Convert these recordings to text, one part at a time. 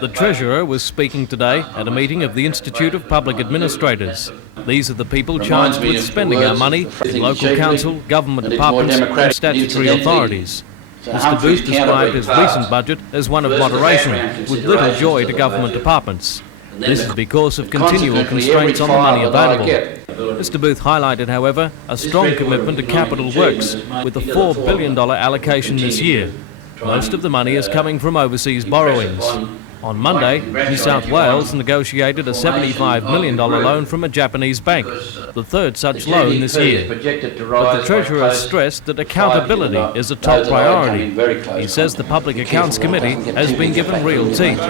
The Treasurer was speaking today at a meeting of the Institute of Public Administrators. These are the people charged with spending our money in local council, government departments and statutory authorities. Mr Booth described his recent budget as one of moderation, with little joy to government departments. This is because of continual constraints on the money available. Mr Booth highlighted, however, a strong commitment to capital works, with a $4 billion allocation this year. Most of the money is coming from overseas borrowings. On Monday, New South Wales negotiated a $75 million loan from a Japanese bank, the third such loan this year. But the Treasurer stressed that accountability is a top priority. He says the Public Accounts Committee has been given real teeth.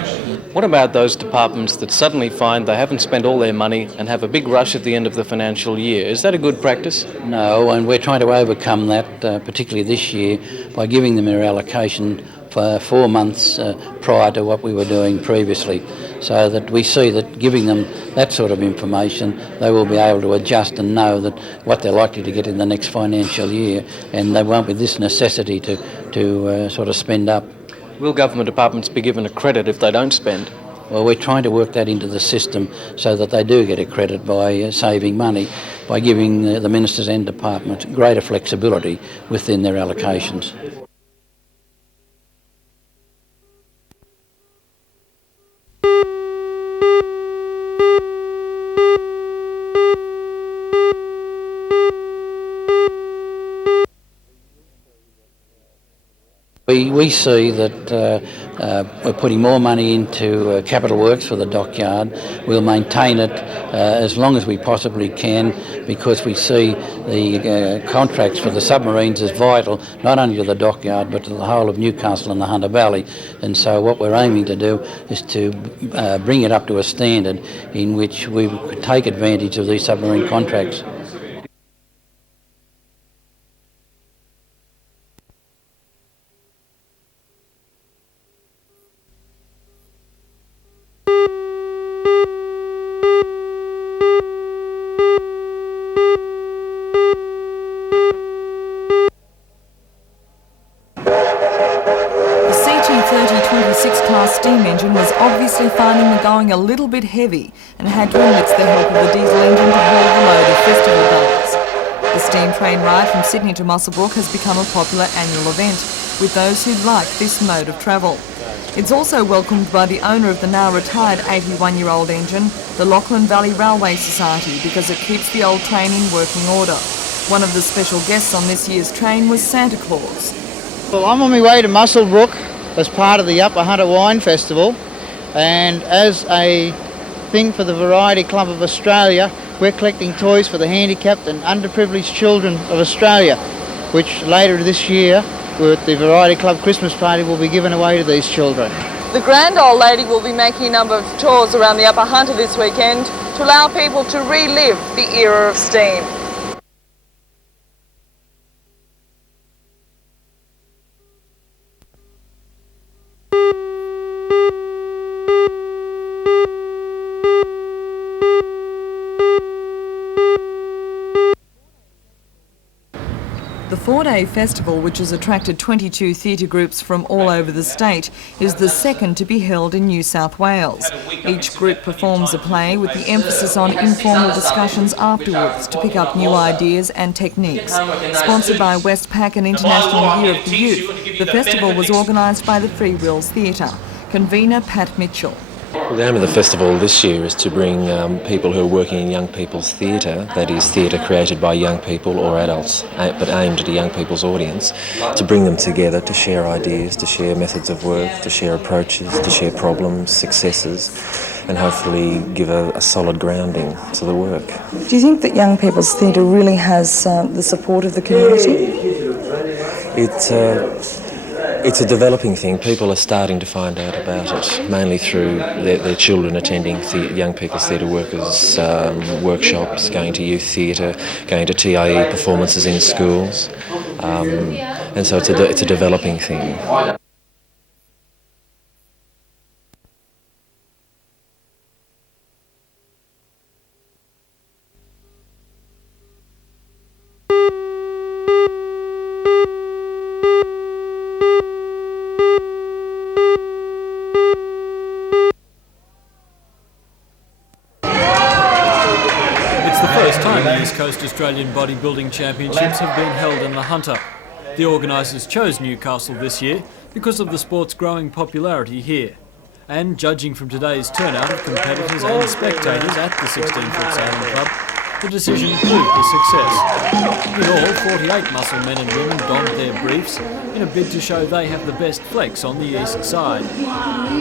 What about those departments that suddenly find they haven't spent all their money and have a big rush at the end of the financial year? Is that a good practice? No, and we're trying to overcome that, particularly this year, by giving them their allocation for 4 months prior to what we were doing previously, so that we see that giving them that sort of information, they will be able to adjust and know that what they're likely to get in the next financial year, and they won't be this necessity to sort of spend up. Will government departments be given a credit if they don't spend? Well, we're trying to work that into the system so that they do get a credit by saving money, by giving the ministers and departments greater flexibility within their allocations. We see that we're putting more money into capital works for the dockyard. We'll maintain it as long as we possibly can, because we see the contracts for the submarines as vital, not only to the dockyard but to the whole of Newcastle and the Hunter Valley. And so what we're aiming to do is to bring it up to a standard in which we could take advantage of these submarine contracts. Class steam engine was obviously finding the going a little bit heavy and had to enlist the help of the diesel engine to haul the load of festival goers. The steam train ride from Sydney to Muswellbrook has become a popular annual event, with those who like this mode of travel. It's also welcomed by the owner of the now retired 81-year-old engine, the Lachlan Valley Railway Society, because it keeps the old train in working order. One of the special guests on this year's train was Santa Claus. Well, I'm on my way to Muswellbrook as part of the Upper Hunter Wine Festival, and as a thing for the Variety Club of Australia, we're collecting toys for the handicapped and underprivileged children of Australia, which later this year with the Variety Club Christmas party will be given away to these children. The grand old lady will be making a number of tours around the Upper Hunter this weekend to allow people to relive the era of steam. The 4-day festival, which has attracted 22 theatre groups from all over the state, is the second to be held in New South Wales. Each group performs a play with the emphasis on informal discussions afterwards to pick up new ideas and techniques. Sponsored by Westpac and International Year of the Youth, the festival was organised by the Free Wills Theatre. Convener Pat Mitchell. The aim of the festival this year is to bring people who are working in young people's theatre, that is theatre created by young people or adults, but aimed at a young people's audience, to bring them together to share ideas, to share methods of work, to share approaches, to share problems, successes, and hopefully give a solid grounding to the work. Do you think that young people's theatre really has the support of the community? It's a developing thing. People are starting to find out about it, mainly through their children attending young people's theatre workers workshops, going to youth theatre, going to TIE performances in schools, and so it's a developing thing. first Australian bodybuilding championships have been held in the Hunter. The organisers chose Newcastle this year because of the sport's growing popularity here. And judging from today's turnout of competitors and spectators at the 16-foot sailing club, the decision proved a success. In all, 48 muscle men and women donned their briefs in a bid to show they have the best flex on the east side.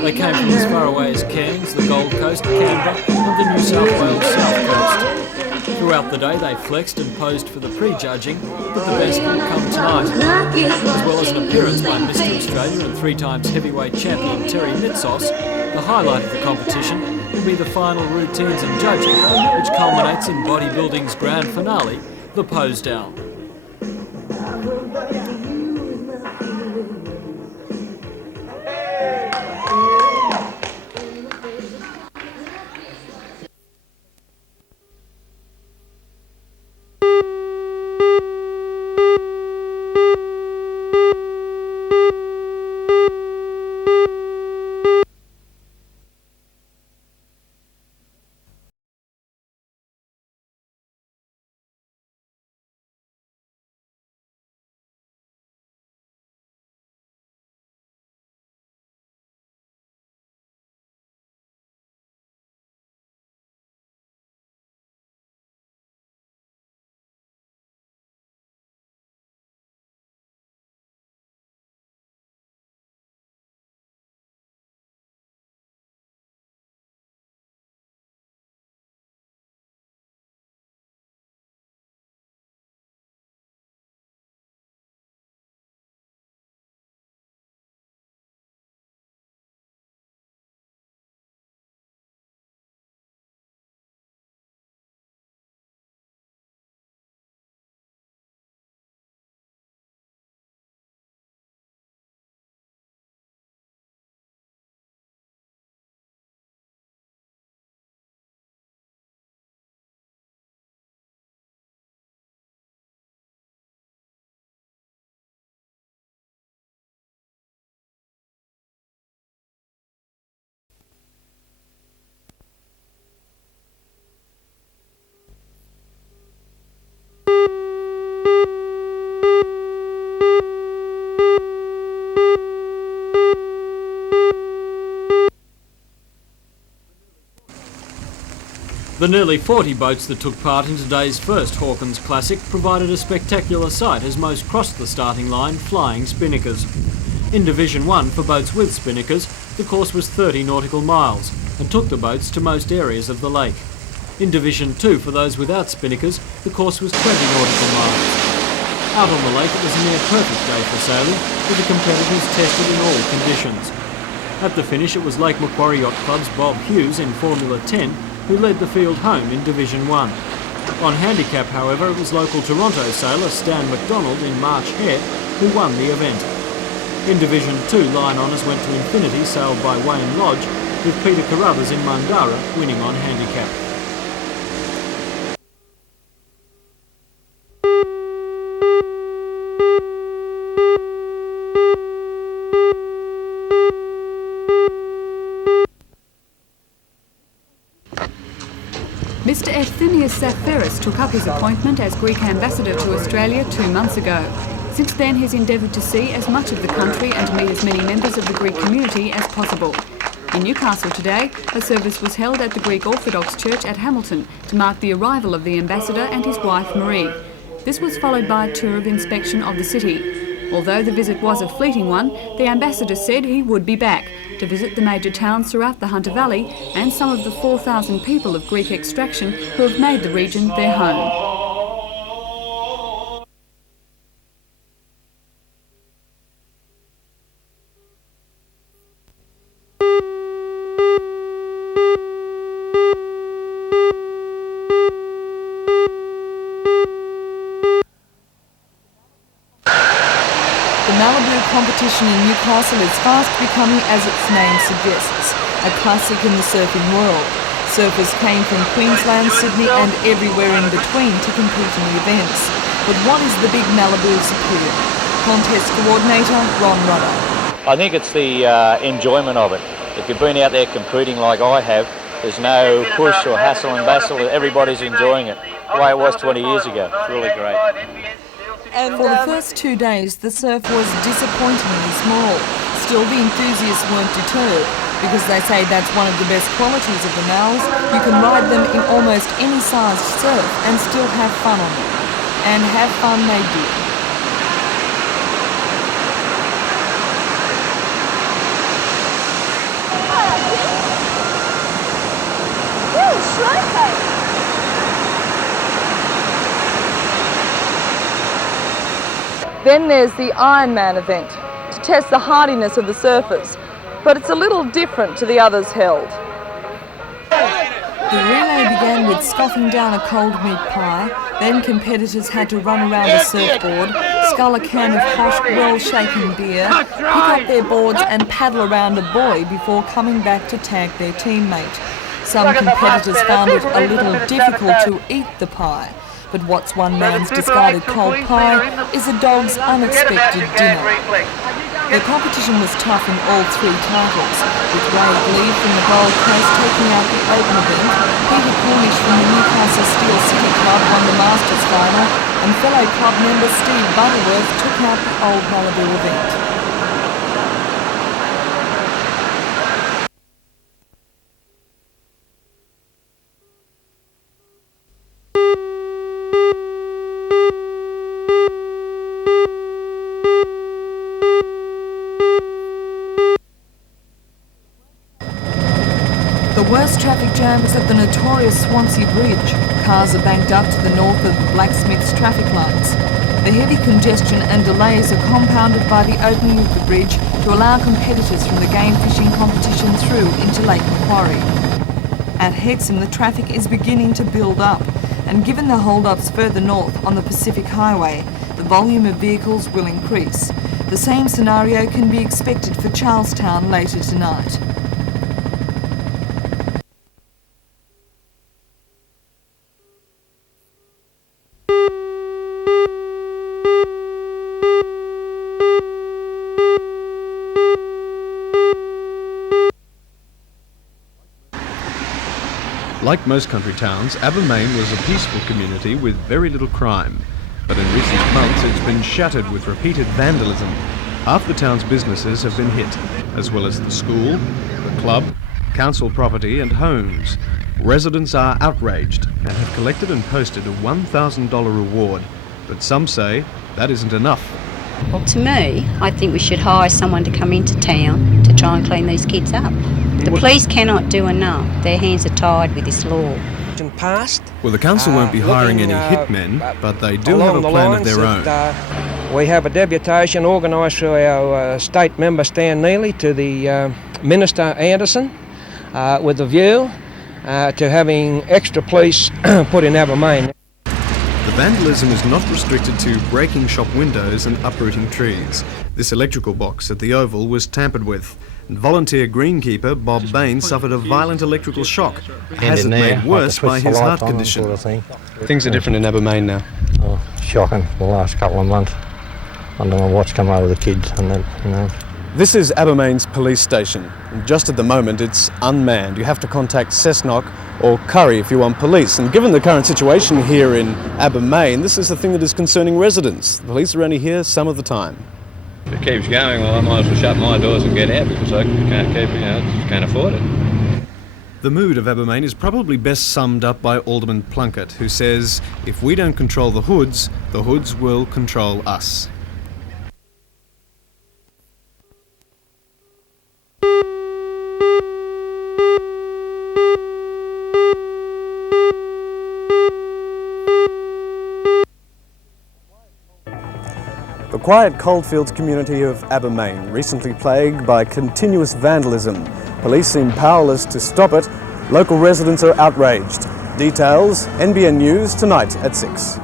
They came from as far away as Cairns, the Gold Coast, Canberra and the New South Wales South Coast. Throughout the day they flexed and posed for the pre-judging, but the best will come tonight. As well as an appearance by Mr Australia and 3 times heavyweight champion Terry Mitsos, the highlight of the competition will be the final routines and judging, which culminates in bodybuilding's grand finale, the pose down. The nearly 40 boats that took part in today's first Hawkins Classic provided a spectacular sight as most crossed the starting line flying spinnakers. In Division 1 for boats with spinnakers, the course was 30 nautical miles and took the boats to most areas of the lake. In Division 2 for those without spinnakers, the course was 20 nautical miles. Out on the lake it was a near perfect day for sailing, with the competitors tested in all conditions. At the finish it was Lake Macquarie Yacht Club's Bob Hughes in Formula 10 who led the field home in Division 1. On handicap, however, it was local Toronto sailor Stan McDonald in March Hare who won the event. In Division 2, line honours went to Infinity, sailed by Wayne Lodge, with Peter Carruthers in Mundara winning on handicap. Mr Efthymios Zafiris took up his appointment as Greek ambassador to Australia 2 months ago. Since then he's endeavoured to see as much of the country and to meet as many members of the Greek community as possible. In Newcastle today, a service was held at the Greek Orthodox Church at Hamilton to mark the arrival of the ambassador and his wife Marie. This was followed by a tour of inspection of the city. Although the visit was a fleeting one, the ambassador said he would be back to visit the major towns throughout the Hunter Valley and some of the 4,000 people of Greek extraction who have made the region their home. The Malibu competition in Newcastle is fast becoming, as its name suggests, a classic in the surfing world. Surfers came from Queensland, Sydney and everywhere in between to compete in the events. But what is the big Malibu's appeal? Contest coordinator Ron Rudder. I think it's the enjoyment of it. If you've been out there competing like I have, there's no push or hassle and bustle, everybody's enjoying it. the way it was 20 years ago. It's really great. And for the first 2 days, the surf was disappointingly small. Still, the enthusiasts weren't deterred, because they say that's one of the best qualities of the Mals. You can ride them in almost any sized surf and still have fun on them. And have fun they did. Then there's the Ironman event, to test the hardiness of the surfers, but it's a little different to the others held. The relay began with scoffing down a cold meat pie, then competitors had to run around a surfboard, scull a can of hot, well-shaken beer, pick up their boards and paddle around a buoy before coming back to tag their teammate. Some competitors found it a little difficult to eat the pie, but what's one man's discarded cold pie is a dog's unexpected dinner. The competition was tough in all 3 titles, with Ray Glee from the Gold Coast taking out the open event, Peter Cornish from the Newcastle Steel City Club won the Masters final, and fellow club member Steve Butterworth took out the Old Malibu event. The worst traffic jam is at the notorious Swansea Bridge. Cars are banked up to the north of the Blacksmiths traffic lights. The heavy congestion and delays are compounded by the opening of the bridge to allow competitors from the game fishing competition through into Lake Macquarie. At Hexham, the traffic is beginning to build up, and given the hold-ups further north on the Pacific Highway, the volume of vehicles will increase. The same scenario can be expected for Charlestown later tonight. Like most country towns, Abbermain was a peaceful community with very little crime. But in recent months it's been shattered with repeated vandalism. Half the town's businesses have been hit, as well as the school, the club, council property and homes. Residents are outraged and have collected and posted a $1,000 reward. But some say that isn't enough. Well, to me, I think we should hire someone to come into town to try and clean these kids up. The police cannot do enough. Their hands are tied with this law. Well, the council won't be hiring any hitmen, but they do have a plan of their own. We have a deputation organised through our state member Stan Neely to the Minister Anderson with a view to having extra police put in Abbermain. The vandalism is not restricted to breaking shop windows and uprooting trees. This electrical box at the Oval was tampered with. And volunteer greenkeeper Bob Bain suffered a violent electrical shock, a hazard made worse by his heart condition. Sort of thing. Things are different in Abbermain now. Oh, shocking the last couple of months. I don't know what's come over the kids and that, you know. This is Abbermain's police station. And just at the moment it's unmanned. You have to contact Cessnock or Curry if you want police. And given the current situation here in Abbermain, this is the thing that is concerning residents. The police are only here some of the time. If it keeps going, well, I might as well shut my doors and get out because I can't keep, just can't afford it. The mood of Abbermain is probably best summed up by Alderman Plunkett, who says, if we don't control the hoods will control us. The quiet coalfields community of Abbermain, recently plagued by continuous vandalism. Police seem powerless to stop it. Local residents are outraged. Details, NBN News, tonight at 6.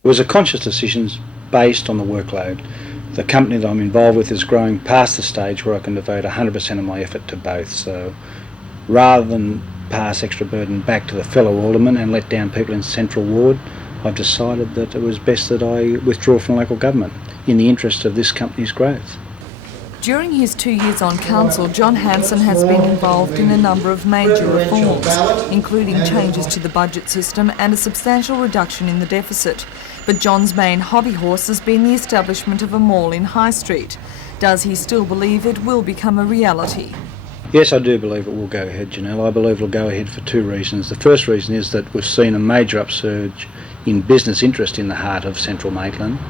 It was a conscious decision based on the workload. the company that I'm involved with is growing past the stage where I can devote 100% of my effort to both. So rather than pass extra burden back to the fellow aldermen and let down people in Central Ward, I've decided that it was best that I withdraw from local government in the interest of this company's growth. During his 2 years on council, John Hanson has been involved in a number of major reforms, including changes to the budget system and a substantial reduction in the deficit. But John's main hobby horse has been the establishment of a mall in High Street. Does he still believe it will become a reality? Yes, I do believe it will go ahead, Janelle. I believe it will go ahead for two reasons. The first reason is that we've seen a major upsurge in business interest in the heart of Central Maitland.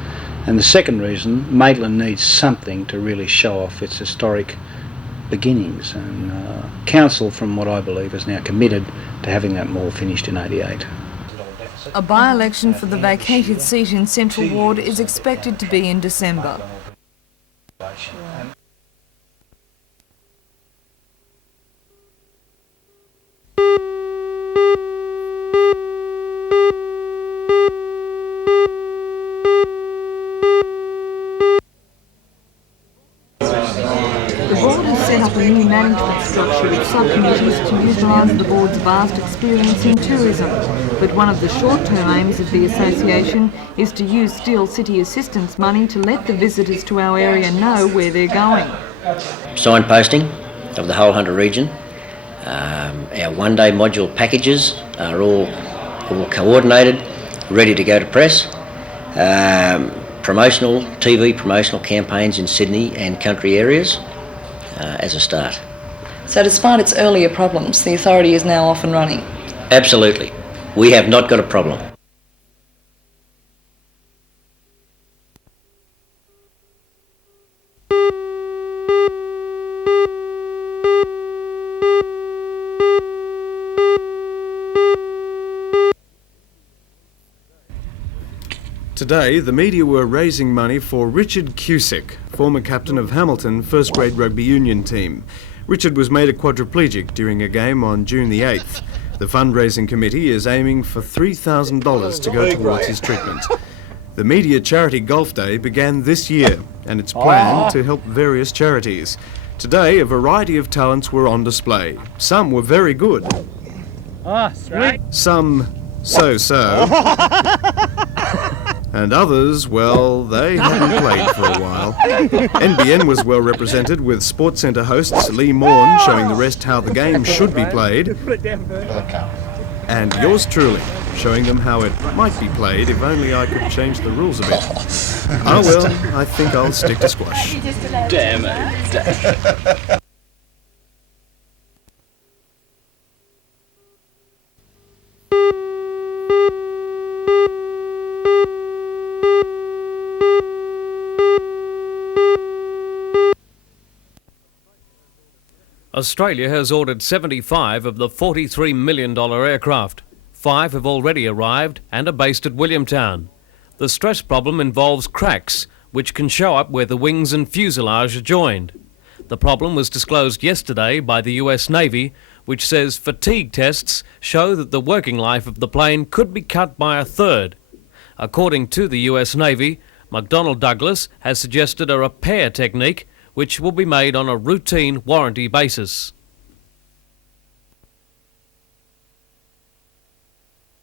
And the second reason, Maitland needs something to really show off its historic beginnings. And Council, from what I believe, is now committed to having that mall finished in '88. A by-election for the vacated seat in Central Ward is expected to be in December. A new management structure with subcommittees to utilise the board's vast experience in tourism. But one of the short-term aims of the association is to use Steel City assistance money to let the visitors to our area know where they're going. Signposting of the whole Hunter region. Our one-day module packages are all coordinated, ready to go to press. TV promotional campaigns in Sydney and country areas. As a start. So despite its earlier problems, the authority is now off and running? Absolutely. We have not got a problem. Today, the media were raising money for Richard Cusick, former captain of Hamilton first grade rugby union team. Richard was made a quadriplegic during a game on June the 8th. The fundraising committee is aiming for $3,000 to go towards his treatment. The Media Charity Golf Day began this year, and it's planned to help various charities. Today, a variety of talents were on display. Some were very good. Strait. Some so-so. And others, well, they hadn't played for a while. NBN was well represented with Sports Centre hosts Lee Morn showing the rest how the game should be played, and yours truly showing them how it might be played if only I could change the rules a bit. Oh well, I think I'll stick to squash. Damn it. Australia has ordered 75 of the $43 million aircraft. 5 have already arrived and are based at Williamtown. The stress problem involves cracks, which can show up where the wings and fuselage are joined. The problem was disclosed yesterday by the US Navy, which says fatigue tests show that the working life of the plane could be cut by a third. According to the US Navy, McDonnell Douglas has suggested a repair technique which will be made on a routine warranty basis.